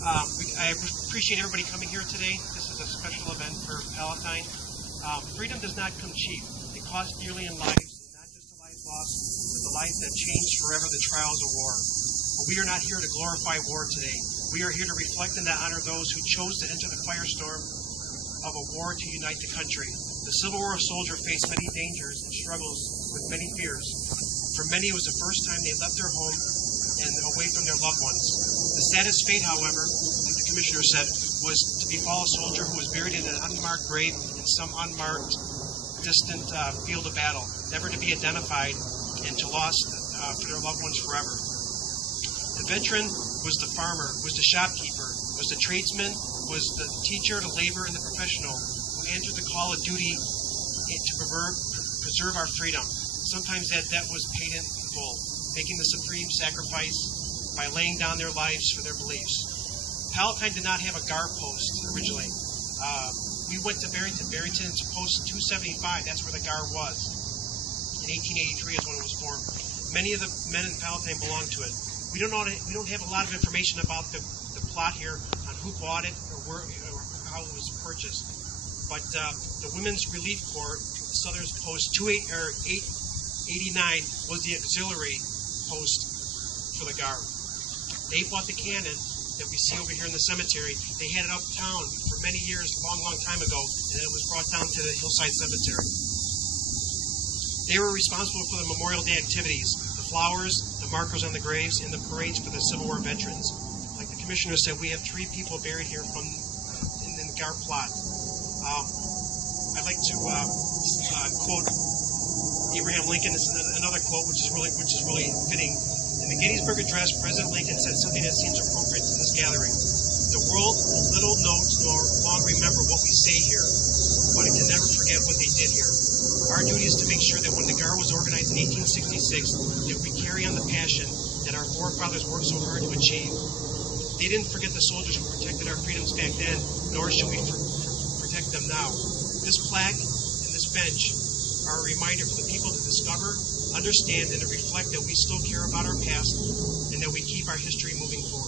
I appreciate everybody coming here today. This is a special event for Palatine. Freedom does not come cheap. It costs dearly in lives, not just the lives lost, but the lives that changed forever the trials of war. But we are not here to glorify war today. We are here to reflect and to honor those who chose to enter the firestorm of a war to unite the country. The Civil War soldier faced many dangers and struggles with many fears. For many, it was the first time they left their home and away from their loved ones. The saddest fate, however, like the commissioner said, was to befall a soldier who was buried in an unmarked grave in some unmarked, distant field of battle, never to be identified and to lost for their loved ones forever. The veteran was the farmer, was the shopkeeper, was the tradesman, was the teacher, the laborer, and the professional who answered the call of duty to preserve our freedom. Sometimes that debt was paid in full, making the supreme sacrifice by laying down their lives for their beliefs. Palatine did not have a GAR post originally. We went to Barrington. Barrington's post 275, that's where the GAR was. In 1883 is when it was formed. Many of the men in Palatine belonged to it. We don't have a lot of information about the plot here on who bought it or how it was purchased. But the Women's Relief Corps, Southern's Post 889, was the auxiliary post for the GAR. They bought the cannon that we see over here in the cemetery. They had it uptown for many years, long time ago, and it was brought down to the Hillside Cemetery. They were responsible for the Memorial Day activities, the flowers, the markers on the graves, and the parades for the Civil War veterans. Like the commissioner said, we have 3 people buried here in the GAR plot. I'd like to quote Abraham Lincoln. This is another quote which is really fitting. In the Gettysburg Address, President Lincoln said something that seems appropriate to this gathering. The world will little note nor long remember what we say here, but it can never forget what they did here. Our duty is to make sure that when the GAR was organized in 1866, that we carry on the passion that our forefathers worked so hard to achieve. They didn't forget the soldiers who protected our freedoms back then, nor should we protect them now. This plaque and this bench are a reminder for the people to discover, understand, and to reflect that we still care about our past and that we keep our history moving forward.